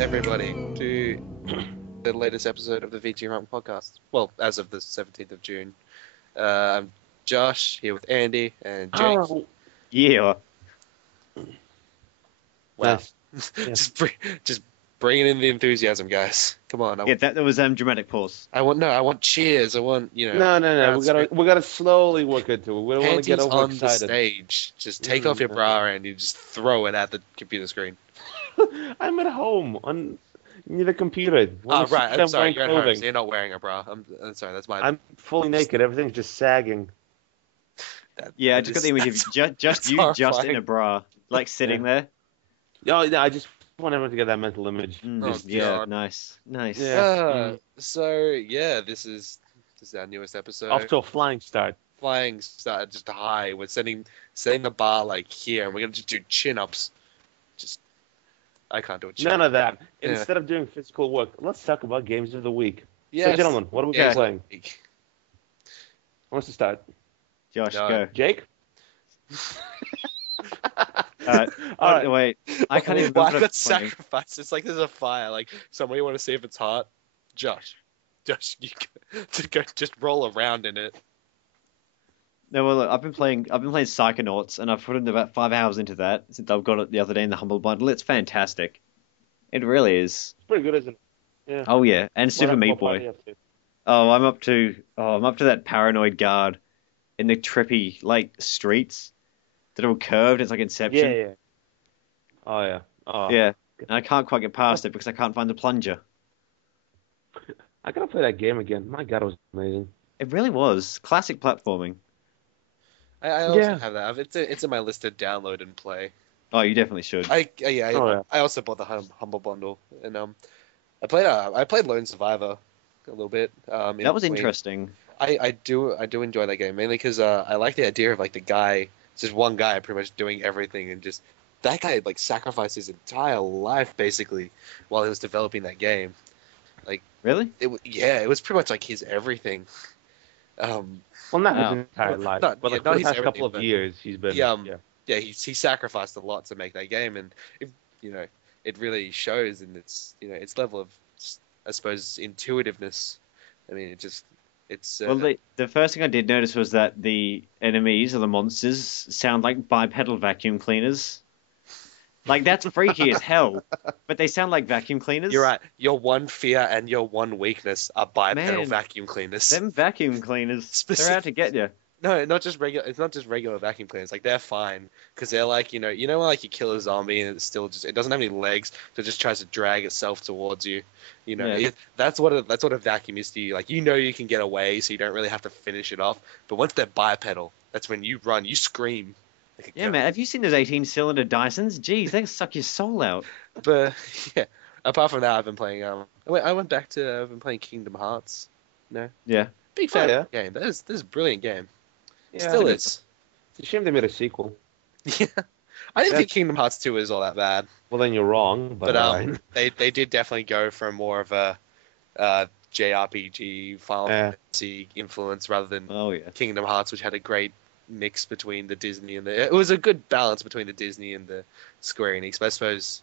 everybody, to the latest episode of the VG Rump podcast. Well, as of the 17th of June. I'm Josh, here with Andy and Jake. Oh, yeah. Wow. Nice. Yeah. just bringing in the enthusiasm, guys. Come on. Yeah, that was dramatic pause. I want cheers. I want, No. We gotta slowly work into it. We don't want to get panties on the overexcited. stage. Just take off your bra and you just throw it at the computer screen. I'm at home near the computer. Oh, right. I'm sorry. wearing You're at home, clothing. so you're not wearing a bra. I'm sorry. That's mine. I'm fully naked. Everything's just sagging. Yeah, I just got the image of just in horrifying. a bra, like sitting there. Oh, yeah. I just want everyone to get that mental image. Yeah, God. nice. Yeah. This is our newest episode. Off to a flying start. Flying start, just high. We're setting the bar like here, and we're gonna just do chin-ups. I can't do a chin-up. None of that. Yeah. Instead of doing physical work, let's talk about games of the week. Yes. So, gentlemen, what are we Yeah. playing? Who wants to start? Josh, No. go. Jake? All right, wait. I can't even Well, I remember got what I'm playing. sacrificed. It's like there's a fire. Like, somebody want to see if it's hot? Josh, you go just roll around in it. No, well, look, I've been playing Psychonauts, and I've put in about 5 hours into that since I've got it the other day in the Humble Bundle. It's fantastic. It really is. It's pretty good, isn't it? Yeah. Oh yeah, and Super Meat What part are Boy. you up to? Oh, I'm up to that paranoid guard in the trippy like streets that are all curved. It's like Inception. Yeah. Oh, yeah. Oh. Yeah. And I can't quite get past it because I can't find the plunger. I gotta play that game again. My God, it was amazing. It really was classic platforming. I also Yeah. have that. It's in my list to download and play. Oh, you definitely should. I yeah. also bought the Humble Bundle, and I played Lone Survivor a little bit. That was interesting. I do enjoy that game mainly because I like the idea of like the guy, just one guy pretty much doing everything, and just that guy like sacrificed his entire life basically while he was developing that game. Really? It was pretty much like his everything. Well, not Wow. his entire life, Not- but yeah, like not for the his past everything, couple of but- years, he's been. Yeah, he sacrificed a lot to make that game, and it really shows in its level of, I suppose, intuitiveness. I mean, it's Well, the first thing I did notice was that the enemies or the monsters sound like bipedal vacuum cleaners. Like, that's freaky as hell, but they sound like vacuum cleaners. You're right. Your one fear and your one weakness are bipedal Man. vacuum cleaners. Them vacuum cleaners, they're out to get you. No, not just regular. It's not just regular vacuum cleaners. Like they're fine because they're like when like you kill a zombie and it doesn't have any legs, so it just tries to drag itself towards you. Yeah. That's what a vacuum is to you. Like you can get away, so you don't really have to finish it off. But once they're bipedal, that's when you run, you scream. Like a Yeah, goat. man. Have you seen those 18-cylinder Dysons? Jeez, they suck your soul out. But yeah, apart from that, I've been playing. I went back to. I've been playing Kingdom Hearts. No, Yeah. big fan Oh, of the game. This is a brilliant game. Yeah, Still I is. It's a shame they made a sequel. Yeah, I didn't think Kingdom Hearts 2 was all that bad, Well, then you're wrong. But alright. they did definitely go for more of a JRPG Final Yeah. Fantasy influence rather than Oh yeah. Kingdom Hearts, which had a great mix between the Disney and it was a good balance between the Disney and the Square Enix. But I suppose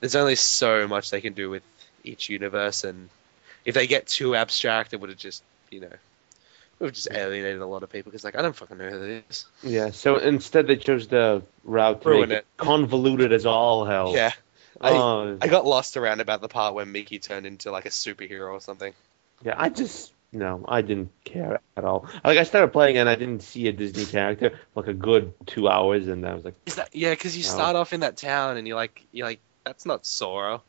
there's only so much they can do with each universe, and if they get too abstract, it would have just alienated a lot of people because I don't fucking know who that is. Yeah. So instead, they chose the route to Ruin make it. convoluted as all hell. Yeah. Oh, I got lost around about the part where Mickey turned into like a superhero or something. yeah. I didn't care at all. Like I started playing and I didn't see a Disney character for like a good 2 hours, and I was like, Is that because you No. start off in that town and you're like that's not Sora.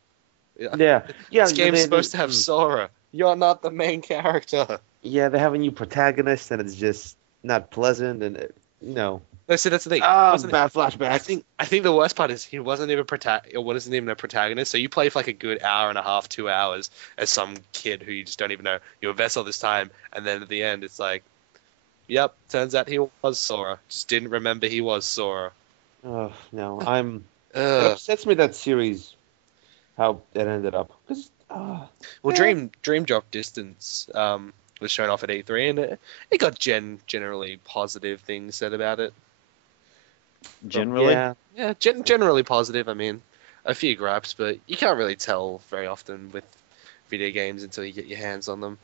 yeah. This game's supposed to have mm. Sora. You're not the main character. Yeah, they have a new protagonist, and it's just not pleasant, and no. No, see that's the thing. Bad flashbacks. I think the worst part is he wasn't even a protagonist. So you play for like a good hour and a half, 2 hours as some kid who you just don't even know. You're a vessel this time, and then at the end it's like, yep, turns out he was Sora. Just didn't remember he was Sora. Oh no, it Ugh. upsets me that series, how it ended up. Cause, Well, Yeah. Dream Drop Distance was shown off at E3, and it got generally positive things said about it. Generally. yeah, Yeah, generally positive. I mean, a few gripes, but you can't really tell very often with video games until you get your hands on them.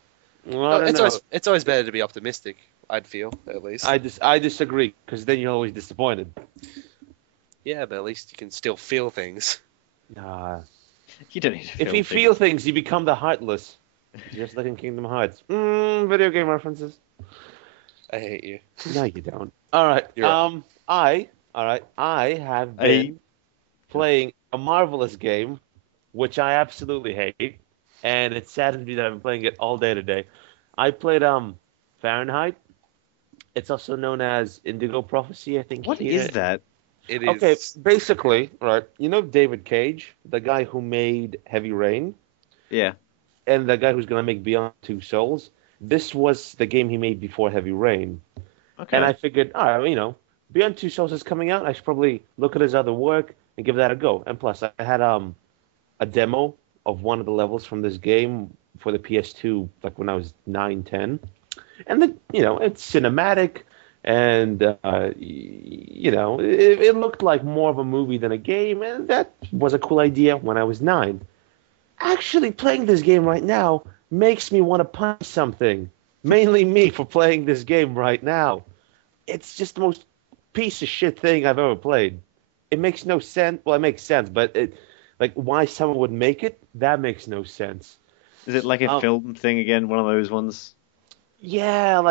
Well, I don't know. It's always better to be optimistic. I'd feel at least. I disagree because then you're always disappointed. Yeah, but at least you can still feel things. Nah. You don't need to If you feel things, you become the Heartless. Just like in Kingdom Hearts. Video game references. I hate you. No, you don't. All right. You're up. I have been playing a marvelous game, which I absolutely hate, and it saddens me that I've been playing it all day today. I played Fahrenheit. It's also known as Indigo Prophecy, I think. What is that? It is. Okay, basically, right. You know David Cage, the guy who made Heavy Rain, Yeah. and the guy who's gonna make Beyond Two Souls. This was the game he made before Heavy Rain. Okay. And I figured, all right, Beyond Two Souls is coming out. I should probably look at his other work and give that a go. And plus, I had a demo of one of the levels from this game for the PS2, like when I was 9, 10. And it's cinematic, and it looked like more of a movie than a game, and that was a cool idea when I was 9. Actually, playing this game right now makes me want to punch something. Mainly me for playing this game right now. It's just the most piece of shit thing I've ever played. It makes no sense. Well, it makes sense, but why someone would make it, that makes no sense. Is it like a film thing again? One of those ones? Yeah,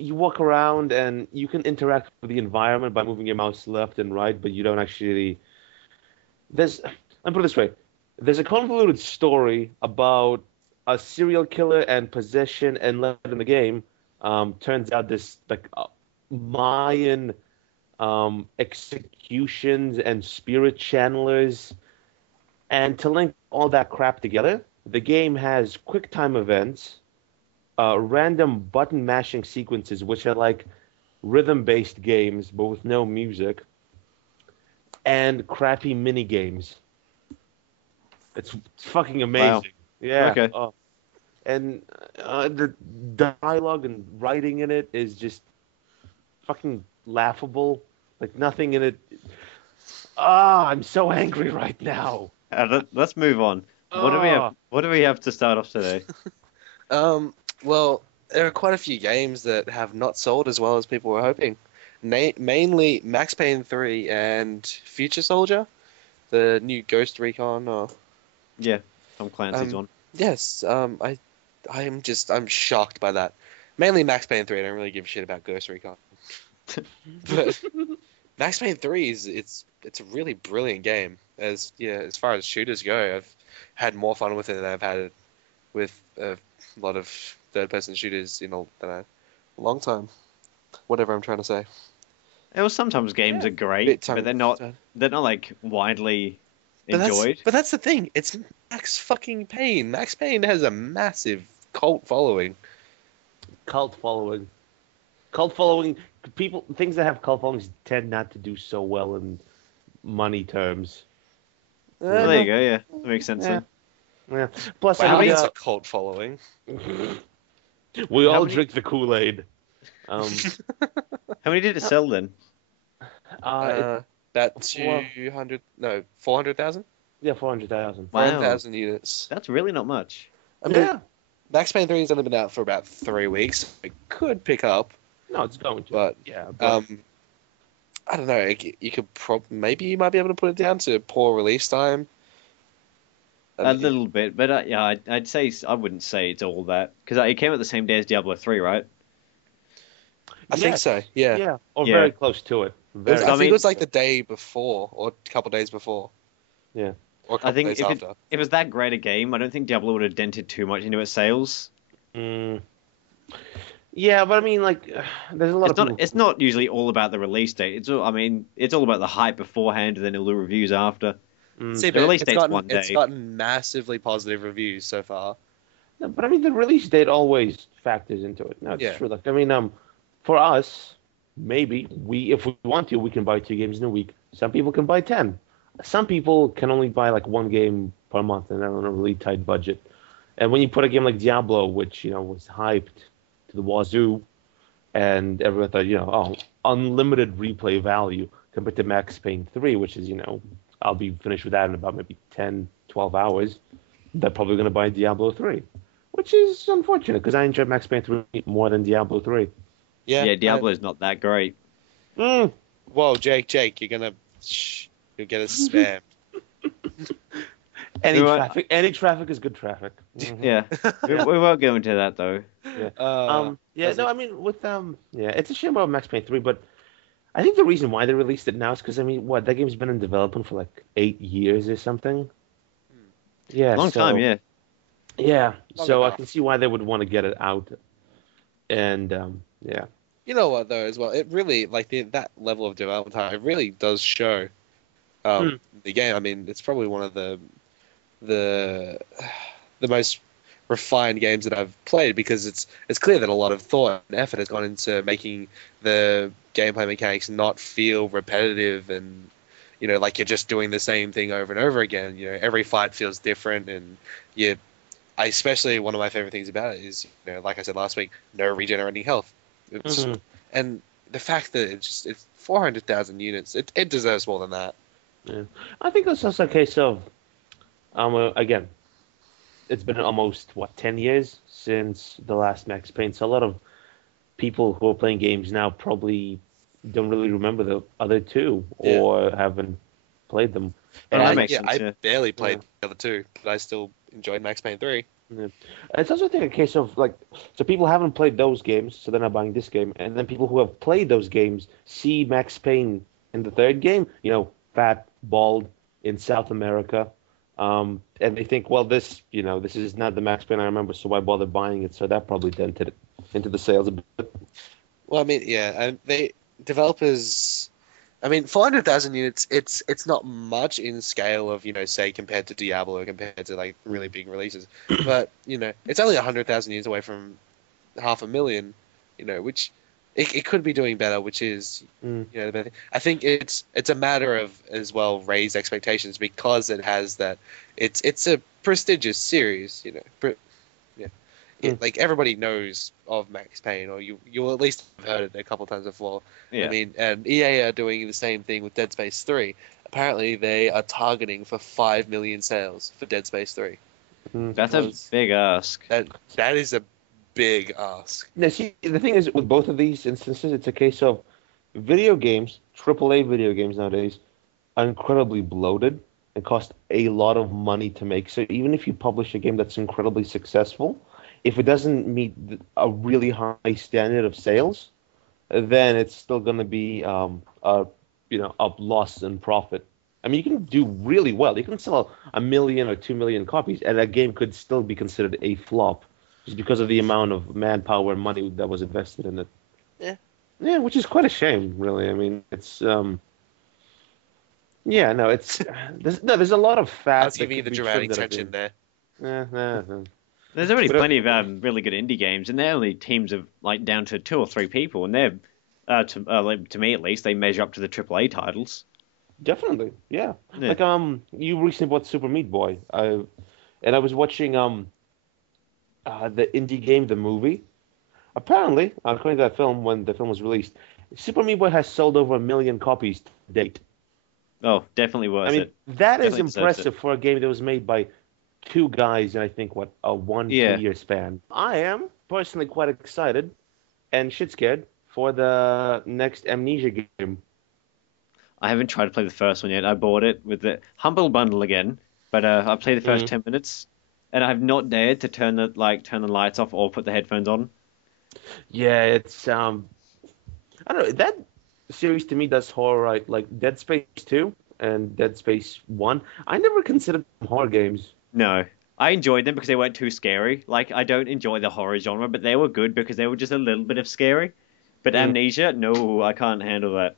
you walk around and you can interact with the environment by moving your mouse left and right, but you don't actually. Let me put it this way: there's a convoluted story about a serial killer and possession, and later in the game, turns out this Mayan executions and spirit channelers, and to link all that crap together, the game has quick time events. Random button mashing sequences, which are like rhythm-based games, but with no music, and crappy mini games. It's fucking amazing. Wow. Yeah. Okay. And the dialogue and writing in it is just fucking laughable. Like nothing in it. I'm so angry right now. Let's move on. What do we have? What do we have to start off today? Well, there are quite a few games that have not sold as well as people were hoping. Mainly Max Payne 3 and Future Soldier, the new Ghost Recon. Yeah, Tom Clancy's one. Yes, I'm shocked by that. Mainly Max Payne 3. I don't really give a shit about Ghost Recon. But Max Payne 3 it's a really brilliant game. As far as shooters go, I've had more fun with it than I've had with a lot of third-person shooters in a long time. Whatever I'm trying to say. Well, sometimes games are great, but they're not like widely enjoyed. But that's the thing. It's Max fucking Payne. Max Payne has a massive cult following. Cult following. Things that have cult followings tend not to do so well in money terms. There you go. Yeah, that makes sense. Yeah. Then. Yeah. Plus, Wow, it's a cult following. We all drink the Kool-Aid. How many did it sell then? About 400,000? Yeah, 400,000. Wow. 400,000 units. That's really not much. I mean, Max Payne 3 has only been out for about 3 weeks. It could pick up. No, it's going to. But, I don't know. You could maybe you might be able to put it down to poor release time. A little bit, but I'd say I wouldn't say it's all that because it came out the same day as Diablo 3, right? I think so. Yeah. Yeah, or very close to it. I think it was like the day before or a couple days before. Yeah. Or a couple days after. If it was that great a game, I don't think Diablo would have dented too much into its sales. Yeah, but I mean, there's a lot of people... It's not usually all about the release date. It's all about the hype beforehand and then all the reviews after. See, the release date's one day. It's gotten massively positive reviews so far. No, but I mean, the release date always factors into it. No, it's true. For us, maybe if we want to, we can buy 2 games in a week. Some people can buy 10. Some people can only buy 1 game per month, and they're on a really tight budget. And when you put a game like Diablo, which was hyped to the wazoo, and everyone thought, unlimited replay value compared to Max Payne 3, which is I'll be finished with that in about maybe 10, 12 hours. They're probably going to buy Diablo 3, which is unfortunate because I enjoyed Max Payne 3 more than Diablo 3. Yeah. Yeah, Diablo's not that great. Mm. Whoa, Jake, you'll get a spam. Any traffic is good traffic. Mhm. Yeah, we won't go into that though. Yeah. Yeah. No, I mean with yeah, it's a shame about Max Payne 3, but I think the reason why they released it now is because I mean, what, that game's been in development for like 8 years or something. Yeah, Long time, yeah. Yeah, Long so I enough. can see why they would want to get it out, and yeah. You know what though, as well, it really like that level of development time. It really does show Hmm. the game. I mean, it's probably one of the the most refined games that I've played because it's clear that a lot of thought and effort has gone into making the gameplay mechanics not feel repetitive and like you're just doing the same thing over and over again. Every fight feels different and you. I especially one of my favorite things about it is like I said last week, no regenerating health. Mhm. And the fact that it's 400,000 units, it deserves more than that. Yeah. I think it's also a case of again, it's been almost what 10 years since the last Max Payne, so a lot of people who are playing games now probably don't really remember the other two Yeah. or haven't played them. Oh, that And makes Yeah, sense, I yeah. barely played the other two, but I still enjoyed Max Payne 3. yeah. It's also I think a case of like so people haven't played those games, so they're not buying this game, and then people who have played those games see Max Payne in the third game, fat, bald in South America, and they think, well, this is not the Max Payne I remember, so why bother buying it? So that probably dented it into the sales a bit. Well, I mean, yeah, and they developers. I mean, 400,000 units. It's not much in scale of say compared to Diablo or compared to like really big releases, but it's only 100,000 units away from 500,000. Which it could be doing better, which is Mm. the better thing. I think it's a matter of as well raised expectations because it has that. It's a prestigious series. Yeah. Mm. Like everybody knows of Max Payne, or you at least have heard it a couple times before. I Yeah. mean, and EA are doing the same thing with Dead Space 3. Apparently, they are targeting for 5 million sales for Dead Space 3. Mm. That's a Because big ask. that is a big ask. Now, see, the thing is, with both of these instances, it's a case of video games, AAA video games nowadays, are incredibly bloated and cost a lot of money to make. So even if you publish a game that's incredibly successful, if it doesn't meet a really high standard of sales, then it's still going to be a loss in profit. I mean, you can do really well. You can sell 1 million or 2 million copies, and that game could still be considered a flop, just because of the amount of manpower and money that was invested in it. Yeah. Yeah, which is quite a shame, really. I mean, it's yeah, no, it's there's a lot of fat I'll give that you could the be dramatic trimmed out of tension games. there. There's already But plenty of really good indie games, and they're only teams of like down to 2 or 3 people, and they're to me at least they measure up to the AAA titles. definitely, yeah. Yeah. Like you recently bought Super Meat Boy. And I was watching the indie game, the movie. Apparently, according to that film, when the film was released, Super Meat Boy has sold over 1 million copies to date. Oh, definitely I worth mean, it. that is Definitely deserves impressive for a game that was made by two guys in I think what a Yeah. 1-2 year span. I am personally quite excited and shit scared for the next Amnesia game. I haven't tried to play the first one yet. I bought it with the Humble Bundle again, but I played the first Mhm. 10 minutes, and I have not dared to turn the lights off or put the headphones on. Yeah, it's I don't know, that series to me does horror right, like Dead Space 2 and Dead Space 1. I never considered them horror games. No, I enjoyed them because they weren't too scary. Like I don't enjoy the horror genre, but they were good because they were just a little bit of scary. But Mm. Amnesia, no, I can't handle that.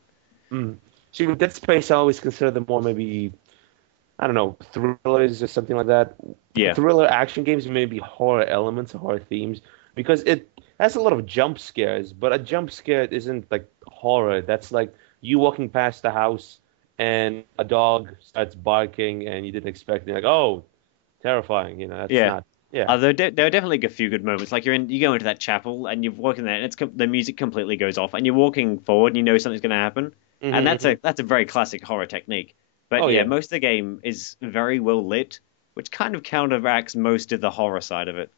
Mm. See, with Dead Space, I always consider them more maybe, I don't know, thrillers or something like that. Yeah, Thriller action games, maybe horror elements or horror themes, because it has a lot of jump scares, but a jump scare isn't like horror. That's like you walking past the house and a dog starts barking and you didn't expect it. Like, oh, terrifying. That's yeah. not. Yeah. There are definitely a few good moments. Like you go into that chapel and you're walking there, and the music completely goes off, and you're walking forward, and you know something's going to happen, and Hmm. that's a very classic horror technique. But Oh, yeah, yeah. most of the game is very well lit, which kind of counteracts most of the horror side of it.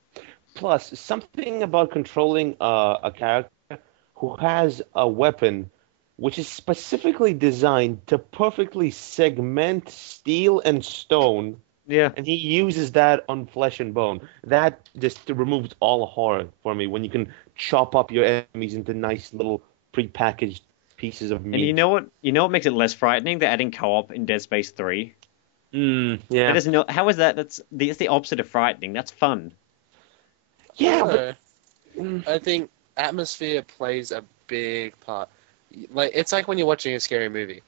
Plus, something about controlling a character who has a weapon which is specifically designed to perfectly segment steel and stone, Yeah. and he uses that on flesh and bone. That just removes all horror for me when you can chop up your enemies into nice little prepackaged pieces of And you meat. know what? You know what makes it less frightening? They're adding co-op in Dead Space 3. That Yeah. is no. How is that? That's the opposite of frightening. That's fun. I don't Yeah, but know. I think atmosphere plays a big part. Like it's like when you're watching a scary movie.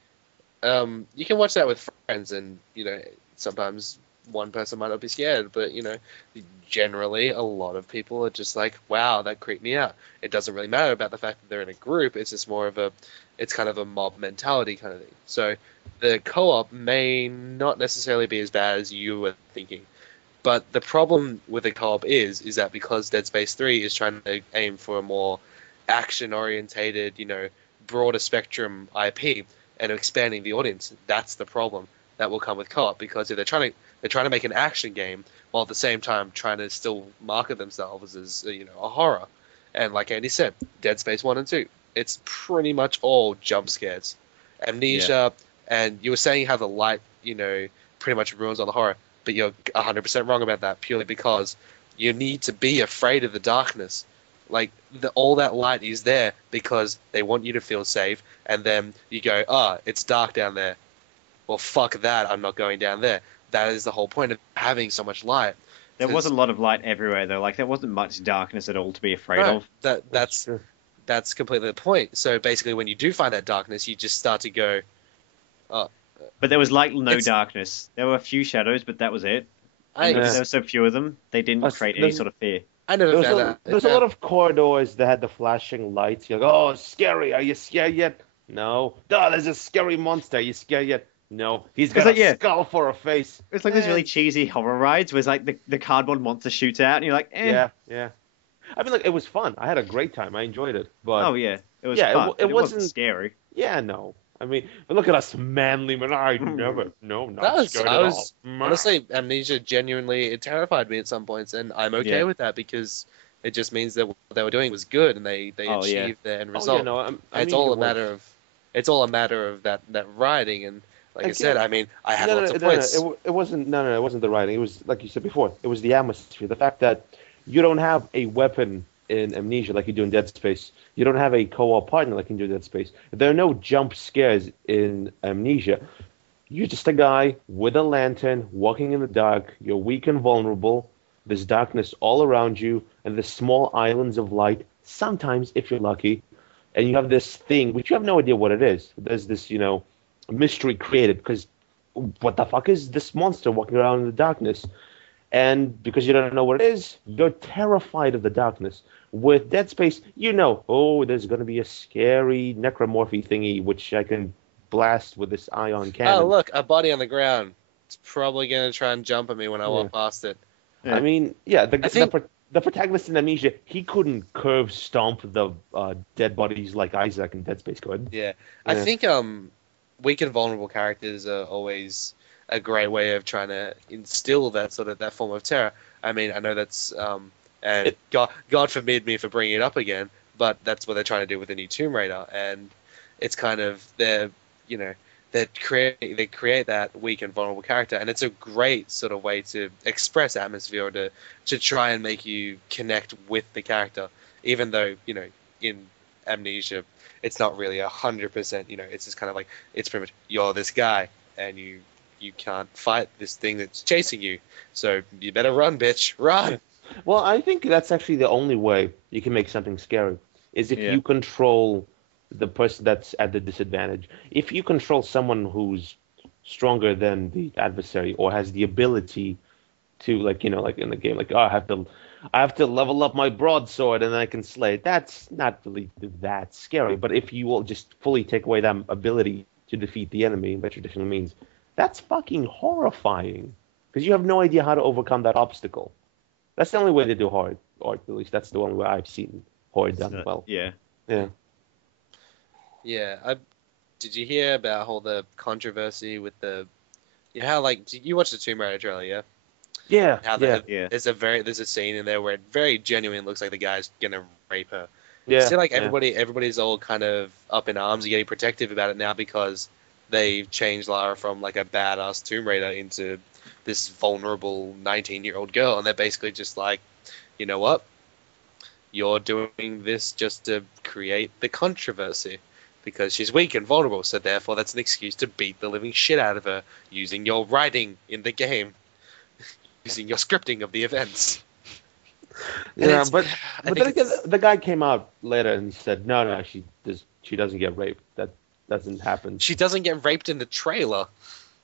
You can watch that with friends, and sometimes one person might not be scared, but generally a lot of people are just like, "Wow, that creeped me out." It doesn't really matter about the fact that they're in a group. It's just more of it's kind of a mob mentality kind of thing. So the co-op may not necessarily be as bad as you were thinking. But the problem with the co-op is that because Dead Space 3 is trying to aim for a more action-orientated, broader spectrum IP and expanding the audience, that's the problem that will come with co-op. Because if they're trying to make an action game while at the same time trying to still market themselves as a horror. And like Andy said, Dead Space 1 and 2, it's pretty much all jump scares. Yeah. Amnesia, and you were saying how the light, pretty much ruins all the horror, but you're 100% wrong about that purely because you need to be afraid of the darkness. Like all that light is there because they want you to feel safe, and then you go, it's dark down there. Well, fuck that. I'm not going down there. That is the whole point of having so much light. There was a 'Cause lot of light everywhere, though. Like there wasn't much darkness at all to be afraid no, of. that's true. that's completely the point. So basically, when you do find that darkness, you just start to go, oh, But there was like no it's darkness. There were a few shadows, but that was it. And I because Yeah. there were so few of them, they didn't Plus, create any sort of fear. I never found that. there's a lot of corridors that had the flashing lights. You're like, oh, it's scary. Are you scared yet? No. Duh, there's a scary monster. Are you scared yet? No. He's got like, a yeah. skull for a face. It's like those really cheesy horror rides where it's like the cardboard monster shoots out and you're like, eh. Yeah, yeah. I mean, like, it was fun. I had a great time. I enjoyed it. But Oh yeah, it was yeah, fun. But it wasn't wasn't. scary. Yeah, no. I mean, but look at us manly men. I never. No, not scared at all. Honestly, Amnesia genuinely it terrified me at some points, and I'm okay Yeah. with that because it just means that what they were doing was good and they Oh, yeah. achieved their end Oh, result. yeah, no. I It's mean, all it a matter was. of that writing, and like I Again, said, I mean I had No, lots no, of no, no. points. It wasn't. No, no, it wasn't the writing. It was like you said before. It was the atmosphere. The fact that you don't have a weapon in Amnesia like you do in Dead Space. You don't have a co-op partner like you do in Dead Space. There are no jump scares in Amnesia. You're just a guy with a lantern walking in the dark. You're weak and vulnerable. There's darkness all around you, and there's small islands of light. Sometimes, if you're lucky, and you have this thing which you have no idea what it is. There's this, mystery created because what the fuck is this monster walking around in the darkness? And because you don't know what it is, you're terrified of the darkness. With Dead Space, oh, there's going to be a scary necromorphy thingy which I can blast with this ion cannon. Oh look, a body on the ground. It's probably gonna try and jump at me when I walk past it. Yeah. I mean, yeah, I think- the protagonist in Amnesia, he couldn't curve stomp the dead bodies like Isaac in Dead Space could. Yeah, I Yeah. think weak and vulnerable characters are always a great way of trying to instill that form of terror. I mean, I know that's and God forbid me for bringing it up again, but that's what they're trying to do with the new Tomb Raider, and it's kind of they create that weak and vulnerable character, and it's a great sort of way to express atmosphere or to try and make you connect with the character, even though in Amnesia it's not really 100%. It's just kind of like it's pretty much you're this guy and you can't fight this thing that's chasing you, so you better run, bitch, run. Well, I think that's actually the only way you can make something scary, is if Yeah. you control the person that's at the disadvantage. If you control someone who's stronger than the adversary or has the ability to, like in the game, like, oh, I have to level up my broadsword and then I can slay it. That's not really that scary. But if you will just fully take away that ability to defeat the enemy by traditional means, that's fucking horrifying because you have no idea how to overcome that obstacle. That's the only way to do horror, or at least that's the only way I've seen horror done well. Yeah. Yeah. Yeah, did you hear about all the controversy with the You how like you watched the Tomb Raider trailer, yeah? Yeah, How yeah, Yeah. there's a scene in there where it very genuine looks like the guy's gonna rape her. I yeah. feel like yeah. everybody's all kind of up in arms and getting protective about it now because they've changed Lara from like a badass Tomb Raider into this vulnerable 19-year-old girl, and they're basically just like, you know what? You're doing this just to create the controversy because she's weak and vulnerable, so therefore that's an excuse to beat the living shit out of her using your writing in the game, using your scripting of the events. And Yeah, it's- but I but think then again, it's- the guy came out later and said, no, she doesn't get raped. That doesn't happen. she doesn't get raped in the trailer.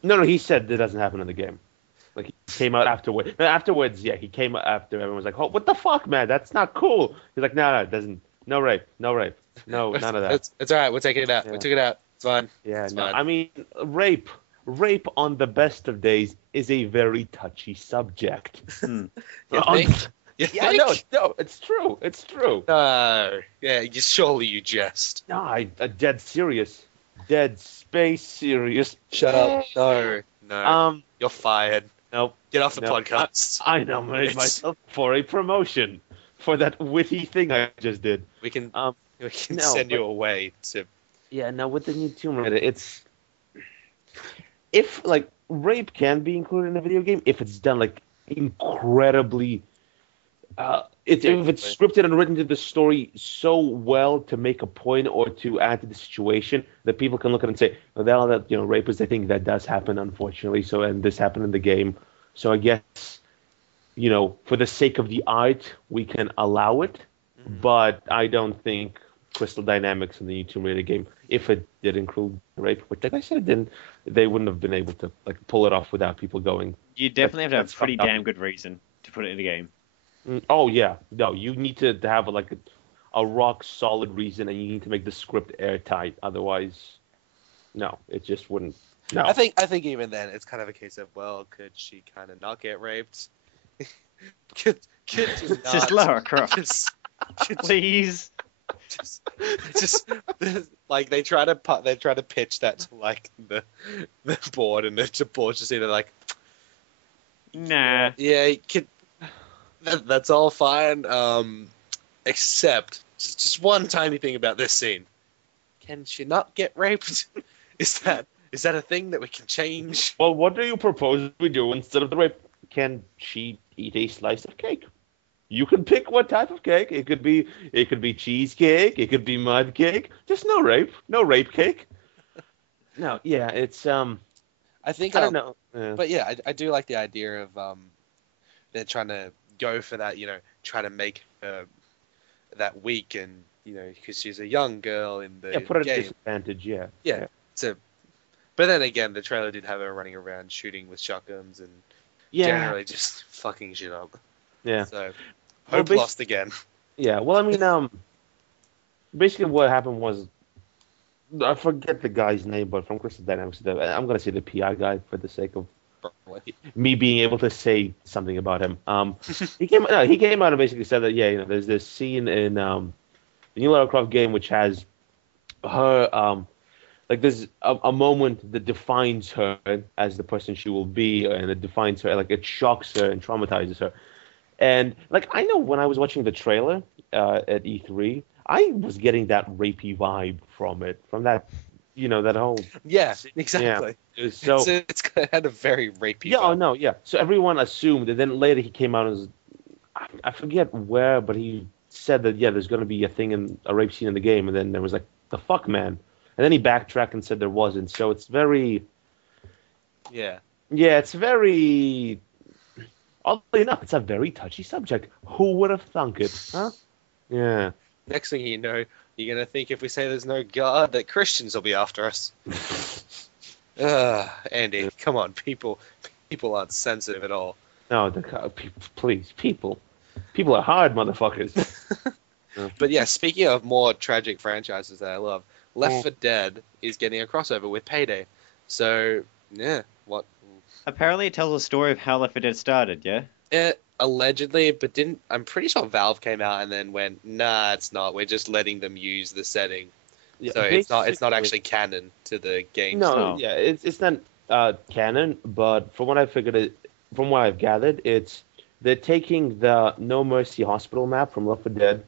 No, he said that doesn't happen in the game. Like he came out afterwards. Afterwards, yeah, he came out after everyone was like, "Oh, what the fuck, man? That's not cool." He's like, "No, it doesn't. No rape, no rape, no none of that." It's all right. We're taking it out. Yeah. We took it out. It's fine. Yeah, It's no. fine. I mean, rape on the best of days is a very touchy subject. You On- think? You yeah, think? no, it's true. It's true. No. Yeah, surely you jest. No, dead serious, dead space serious. Shut up. No. No. You're fired. Nope. Get off the No, podcast. I nominated It's- myself for a promotion for that witty thing I just did. We can No, send you away to. Yeah, no, with the new Tomb Raider, it's if like rape can be included in a video game if it's done like incredibly. If it's scripted and written to the story so well to make a point or to add to the situation that people can look at it and say, well, that rape is a thing that does happen, unfortunately. So, and this happened in the game. So I guess, for the sake of the art, we can allow it. But I don't think Crystal Dynamics in the new Tomb Raider game, if it did include rape, which like I said it didn't, they wouldn't have been able to like pull it off without people going. You definitely have to have a That's pretty fucked up. damn good reason to put it in the game. Oh yeah, no, you need to have like a rock solid reason, and you need to make the script airtight. Otherwise, no, it just wouldn't. No, I think even then it's kind of a case of, well, could she kind of not get raped? could you not? Just Lara Croft, Just- please. just like they try to pitch that to like the board, and the board's just either like, Nah. yeah, you could, that's all fine, except just one tiny thing about this scene. Can she not get raped? Is that a thing that we can change? well, what do you propose we do instead of the rape? Can she eat a slice of cake? You can pick what type of cake. It could be cheesecake. It could be mud cake. Just no rape cake. No, yeah, it's I think I don't know. But yeah, I do like the idea of they're trying to go for that, try to make that weak, and because she's a young girl in the put it at a game. disadvantage. Yeah. Yeah. But then again, the trailer did have her running around shooting with shotguns and generally just fucking shit up. Yeah. So Well, hope lost again. Yeah, well, I mean, basically what happened was, I forget the guy's name, but from Crystal Dynamics, I'm going to say the PR guy for the sake of me being able to say something about him. He came out and basically said that, there's this scene in the new Lara Croft game which has her, like there's a moment that defines her as the person she will be, and it defines her, like it shocks her and traumatizes her. And like I know when I was watching the trailer at E3, I was getting that rapey vibe from it, from that, that whole. Yeah, exactly. Yeah. So It's had a very rapey. yeah, oh vibe. no, yeah. So everyone assumed, and then later he came out and was, I forget where, but he said that there's going to be a rape scene in the game, and then there was like the fuck man, and then he backtracked and said there wasn't. So it's very. Yeah. Yeah, it's very. Oddly enough, it's a very touchy subject. Who would have thunk it, huh? Yeah. Next thing you know, you're gonna think if we say there's no God, that Christians will be after us. Andy, come on, people aren't sensitive at all. No, people, please, people are hard, motherfuckers. But yeah, speaking of more tragic franchises that I love, Left 4 Dead is getting a crossover with Payday. So yeah, what? Apparently, it tells a story of how Left 4 Dead started. Yeah. Allegedly, but didn't. I'm pretty sure Valve came out and then went, "Nah, it's not. We're just letting them use the setting." Yeah, So it's not actually canon to the game. No, No. yeah, it's not. canon, but from what I've gathered, they're taking the No Mercy Hospital map from Left 4 Dead,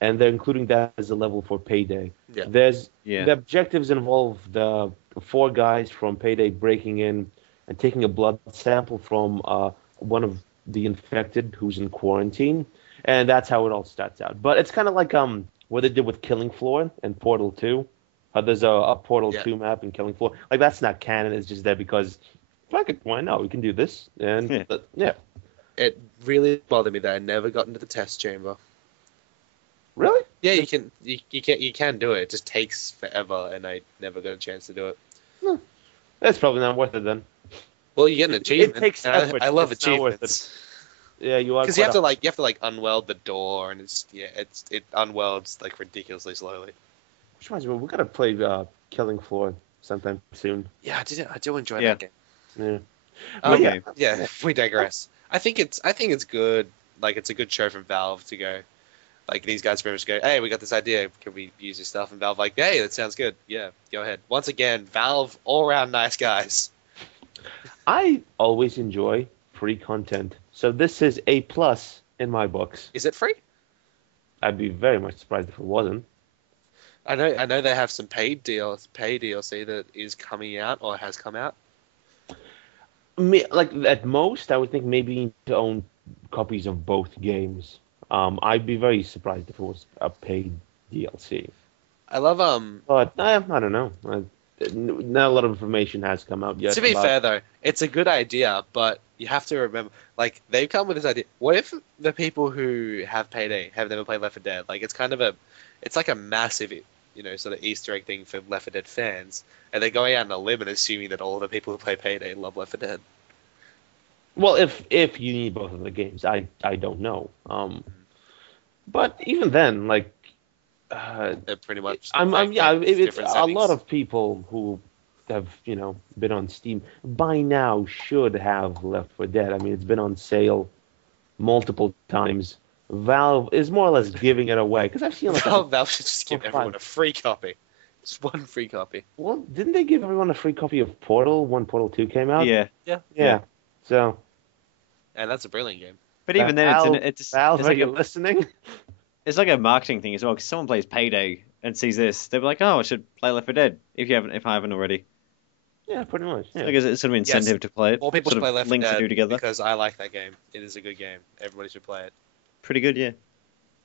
and they're including that as a level for Payday. Yeah. The objectives involve the four guys from Payday breaking in and taking a blood sample from one of the infected who's in quarantine, and that's how it all starts out. But it's kind of like what they did with Killing Floor and Portal 2. There's a Portal 2 map in Killing Floor. Like, that's not canon. It's just there because, fuck it, why not? We can do this. And, yeah. It really bothered me that I never got into the test chamber. Really? Yeah, you can do it. It just takes forever, and I never got a chance to do it. That's probably not worth it then. Well, you get an achievement. It takes effort. I love It's not worth achievements. Yeah, you are. Because you have to unweld the door, and it unwelds like ridiculously slowly. Which reminds me, we gotta play Killing Floor sometime soon. Yeah, I do enjoy that game. Yeah. Okay. Yeah, we digress. I think it's good. Like, it's a good show from Valve to go. Like, these guys pretty much go, hey, we got this idea. Can we use this stuff? And Valve like, hey, that sounds good. Yeah, go ahead. Once again, Valve, all around nice guys. I always enjoy free content, so this is A+ in my books. Is it free? I'd be very much surprised if it wasn't. I know they have some paid DLC that is coming out or has come out. Like, at most, I would think maybe you need to own copies of both games. I'd be very surprised if it was a paid DLC. I love But I don't know. Not a lot of information has come out yet. To be fair though, it's a good idea, but you have to remember, like, they've come with this idea. What if the people who have Payday have never played Left 4 Dead? Like, it's like a massive, sort of Easter egg thing for Left 4 Dead fans, and they're going out on a limb and assuming that all the people who play Payday love Left 4 Dead. Well, if you need both of the games, I don't know. But even then, like, they're pretty much. It's a lot of people who have been on Steam by now should have Left 4 Dead. I mean, it's been on sale multiple times. Valve is more or less giving it away because I've seen Valve should just give everyone a free copy. Just one free copy. Well, didn't they give everyone a free copy of Portal when Portal 2 came out? Yeah. So. And that's a brilliant game. But even then, it's Valve, like are you listening? It's like a marketing thing as well. Because someone plays Payday and sees this, they'll be like, "Oh, I should play Left 4 Dead if I haven't already." Yeah, pretty much. Yeah. Because it's sort of incentive to play it. More people should play Left 4 Dead together. because I like that game. It is a good game. Everybody should play it. Pretty good, yeah.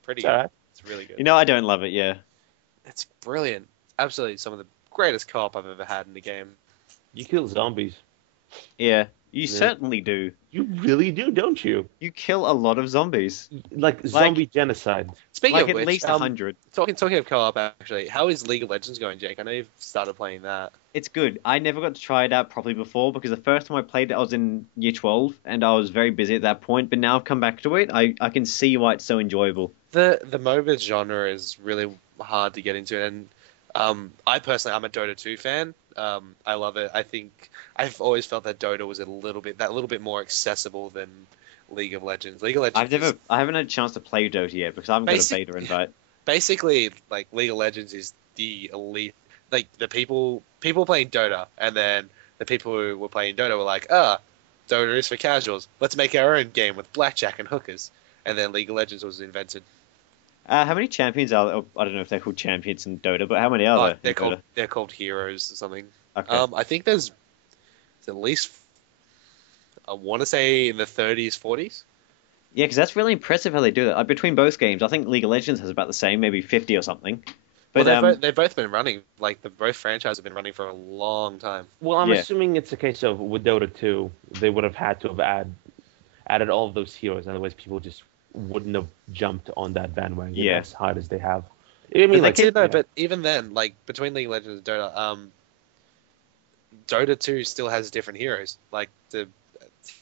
Pretty good. Right. It's really good. I don't love it, yeah. It's brilliant. Absolutely some of the greatest co-op I've ever had in the game. You kill zombies. Yeah, you certainly do. You really do, don't you? You kill a lot of zombies. Like zombie genocide. Speaking of at which, least 100. Talking of co-op, actually, how is League of Legends going, Jake? I know you've started playing that. It's good. I never got to try it out properly before because the first time I played it, I was in year 12 and I was very busy at that point. But now I've come back to it. I can see why it's so enjoyable. The MOBA genre is really hard to get into, and I personally, I'm a Dota 2 fan. I love it. I think I've always felt that Dota was a little bit more accessible than League of Legends. League of Legends. I haven't had a chance to play Dota yet because I haven't got a beta invite. Basically, like, League of Legends is the elite. Like, the people playing Dota, and then the people who were playing Dota were like, Dota is for casuals. Let's make our own game with blackjack and hookers. And then League of Legends was invented. How many champions are there? I don't know if they're called champions in Dota, but how many are there? They're called heroes or something. Okay. I think there's at least, I want to say, in the 30s, 40s. Yeah, because that's really impressive how they do that. Between both games, I think League of Legends has about the same, maybe 50 or something. But well, they've both been running, like, both franchises have been running for a long time. Well, I'm assuming it's a case of with Dota 2, they would have had to have added all of those heroes, otherwise people just wouldn't have jumped on that bandwagon as hard as they have. I mean, but even then, like, between League of Legends and Dota, Dota 2 still has different heroes. Like, the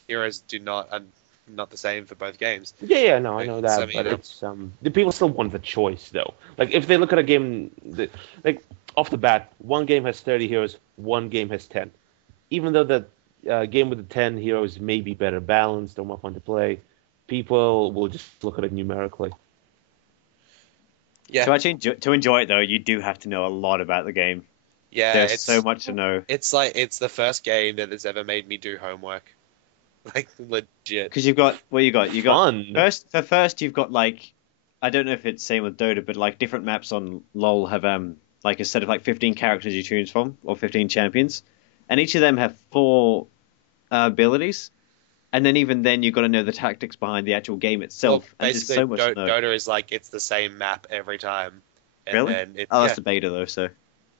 heroes are not the same for both games. Yeah, no, I know that, but it's the people still want the choice though. Like, if they look at a game, like, off the bat, one game has 30 heroes, one game has 10. Even though the game with the 10 heroes may be better balanced or more fun to play, people will just look at it numerically. Yeah. To enjoy it though, you do have to know a lot about the game. Yeah, There's so much to know. it's like it's the first game that has ever made me do homework. Like legit. Because you've got you got Fun. first you've got like I don't know if it's same with Dota, but like different maps on LoL have like a set of like 15 characters you choose from or 15 champions, and each of them have four abilities, and then even then you've got to know the tactics behind the actual game itself. Well, And there's basically, so much to know. Dota is like it's the same map every time, and Really? then it's Oh, that's yeah. the beta though, so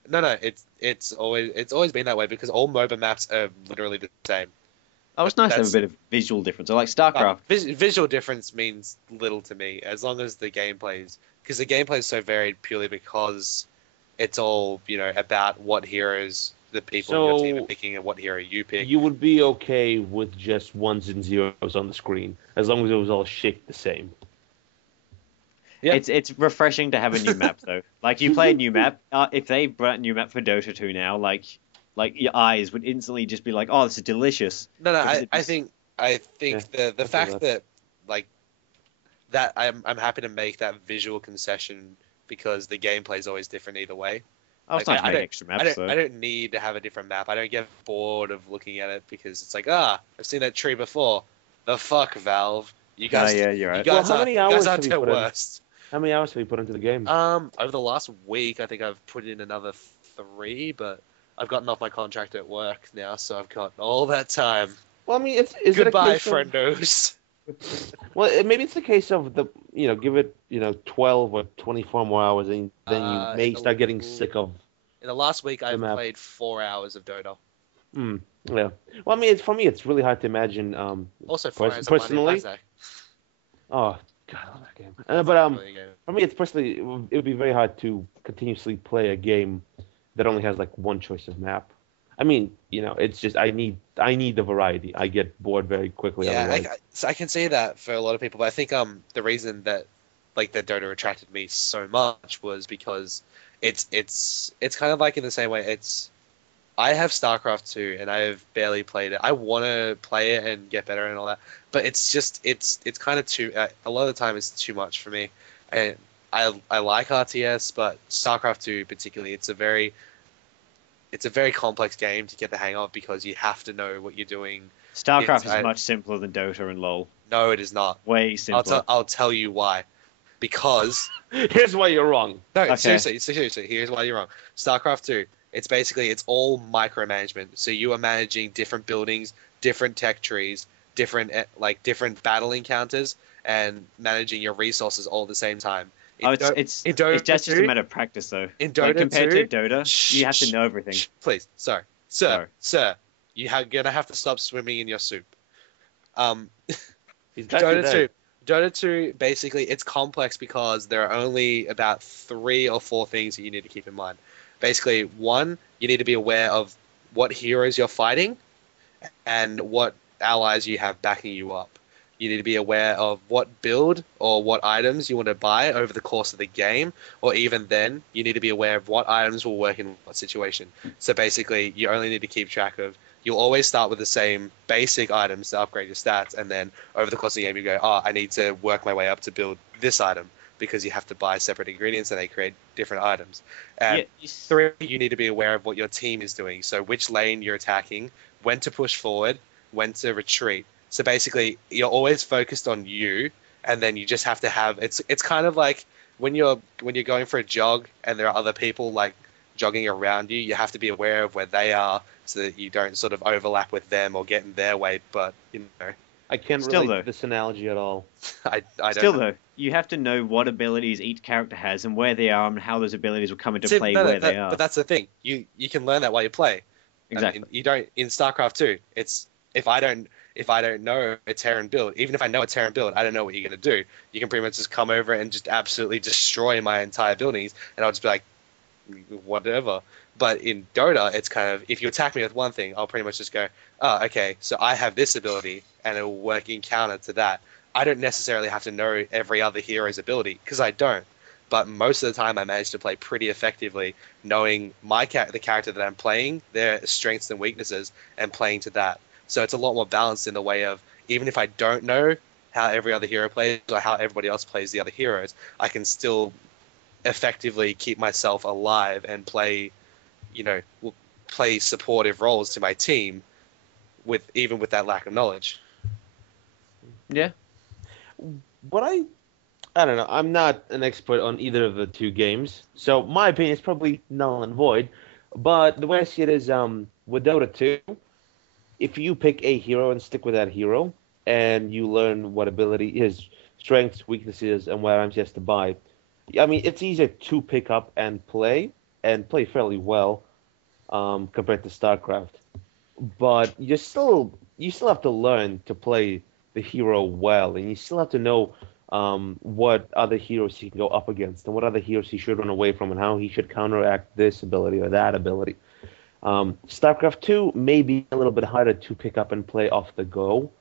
No, it's always been that way because all MOBA maps are literally the same. oh, it's nice to have a That's bit of visual difference. I like StarCraft. visual difference means little to me as long as the gameplays because the gameplay is so varied purely because it's all about what heroes the people in your team are picking and what hero you pick. You would be okay with just ones and zeros on the screen as long as it was all shaped the same. Yeah. It's refreshing to have a new map though. Like you play a new map. If they brought a new map for Dota 2 now, like your eyes would instantly just be like, "Oh, this is delicious." No, Because I think the fact that like that I'm happy to make that visual concession because the gameplay is always different either way. Oh, it's Like, nice to I make don't- extra maps though. I don't need to have a different map. I don't get bored of looking at it because it's like, I've seen that tree before. The fuck, Valve. You guys, yeah, you're right. you guys Well, how are, many you hours guys have aren't you the put in? worst. How many hours have you put into the game? Over the last week, I think I've put in another 3, but I've gotten off my contract at work now, so I've got all that time. Well, I mean, is it a Goodbye, case of, friendos. well, maybe it's the case of give it 12 or 24 more hours, and then you may start getting sick of. In the last week, I've map. played 4 hours of Dota. Yeah. Well, I mean, for me, it's really hard to imagine. Also, 4 hours personally, of Monday oh God, I love that game. That's But really good. for me, it's personally, it would be very hard to continuously play a game that only has like one choice of map. I mean, it's just I need the variety. I get bored very quickly. Yeah, Otherwise. so I can see that for a lot of people, but I think the reason that that Dota attracted me so much was because it's kind of like in the same way I have StarCraft 2 and I have barely played it. I want to play it and get better and all that, but it's just it's kind of too a lot of the time it's too much for me. And I like RTS, but StarCraft 2 particularly, it's a very complex game to get the hang of because you have to know what you're doing. StarCraft is much simpler than Dota and LoL. No, it is not. Way simpler. I'll tell you why. Because Here's why you're wrong. no, Okay. seriously, here's why you're wrong. StarCraft 2, it's all micromanagement. So you are managing different buildings, different tech trees, different battle encounters, and managing your resources all at the same time. It's just a matter of practice though. In Dota Like, compared 2, to Dota, you have to know everything. Please, sir, you're gonna have to stop swimming in your soup. He's got you Dota there. 2. Dota 2, basically, it's complex because there are only about 3 or 4 things that you need to keep in mind. Basically, 1, you need to be aware of what heroes you're fighting and what allies you have backing you up. You need to be aware of what build or what items you want to buy over the course of the game, or even then, you need to be aware of what items will work in what situation. So basically, you only need to keep track of you'll always start with the same basic items to upgrade your stats, and then over the course of the game, you go, I need to work my way up to build this item, because you have to buy separate ingredients and they create different items. And 3, you need to be aware of what your team is doing, so which lane you're attacking, when to push forward, when to retreat. So basically, you're always focused on you, and then you just have to have, it's kind of like when you're going for a jog and there are other people like jogging around you, you have to be aware of where they are so that you don't sort of overlap with them or get in their way. But I can't Still, relate though. to this analogy at all. I don't Still know. though, you have to know what abilities each character has and where they are and how those abilities will come into See, play no, where they are. But that's the thing. You can learn that while you play. Exactly. I mean, you don't in StarCraft 2. It's if I don't know a Terran build, even if I know a Terran build, I don't know what you're gonna do. You can pretty much just come over and just absolutely destroy my entire buildings, and I'll just be like, whatever. But in Dota, it's kind of, if you attack me with one thing, I'll pretty much just go, oh, okay, so I have this ability, and it will work in counter to that. I don't necessarily have to know every other hero's ability, because I don't. But most of the time, I manage to play pretty effectively, knowing the character that I'm playing, their strengths and weaknesses, and playing to that. So it's a lot more balanced in the way of, even if I don't know how every other hero plays or how everybody else plays the other heroes, I can still effectively keep myself alive and play will play supportive roles to my team even with that lack of knowledge. Yeah. What I don't know. I'm not an expert on either of the two games, so my opinion is probably null and void. But the way I see it is, with Dota 2, if you pick a hero and stick with that hero, and you learn what ability, his strengths, weaknesses, and what items he has to buy, I mean, it's easier to pick up and play fairly well, compared to StarCraft. But you still have to learn to play the hero well, and you still have to know what other heroes he can go up against, and what other heroes he should run away from, and how he should counteract this ability or that ability. StarCraft 2 may be a little bit harder to pick up and play off the go,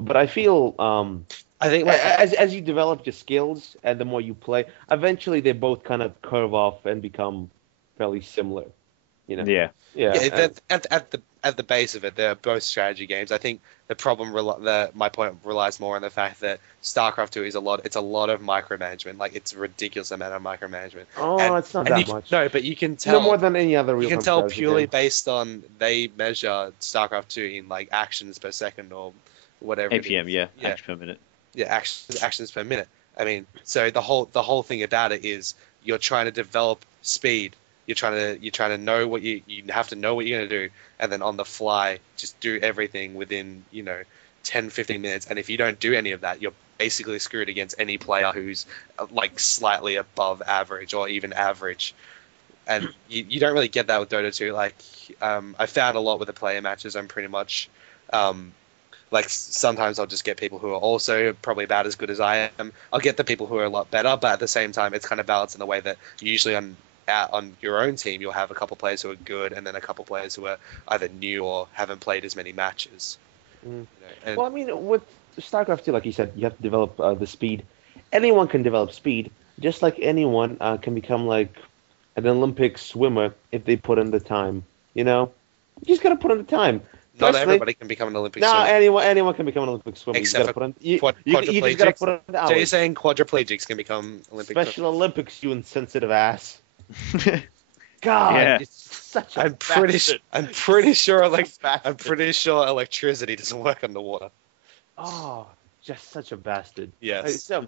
but I feel I think as you develop your skills and the more you play, eventually they both kind of curve off and become fairly similar. You know? Yeah. Yeah. at the base of it, they're both strategy games. I think the problem, my point relies more on the fact that StarCraft 2 is it's a lot of micromanagement. Like, it's a ridiculous amount of micromanagement. Oh, it's not that much. No, but you can tell. No more than any other real You can time tell strategy purely game. based on they measure StarCraft 2 in like actions per second or whatever. APM, yeah. Yeah. Action per minute. Yeah, actions per minute. I mean, so the whole thing about it is you're trying to develop speed. You're trying to know what you have to know what you're going to do, and then on the fly just do everything within 10, 15 minutes. And if you don't do any of that, you're basically screwed against any player who's like slightly above average or even average. And you don't really get that with Dota 2. Like, I found a lot with the player matches. I'm pretty much like, sometimes I'll just get people who are also probably about as good as I am. I'll get the people who are a lot better, but at the same time, it's kind of balanced in the way that usually on your own team, you'll have a couple players who are good, and then a couple players who are either new or haven't played as many matches. Well, I mean, with StarCraft 2, like you said, you have to develop the speed. Anyone can develop speed, just like anyone can become like an Olympic swimmer if they put in the time. You just gotta put in the time. Not Personally, everybody can become an Olympic no, swimmer. anyone can become an Olympic swimmer. Except you for just gotta put in the hours. So you're saying quadriplegics can become Olympic Special swimmers? Olympics, you insensitive ass. God, Yeah. it's such a I'm pretty sure bastard. electricity doesn't work underwater. Oh, just such a bastard. Yes. So,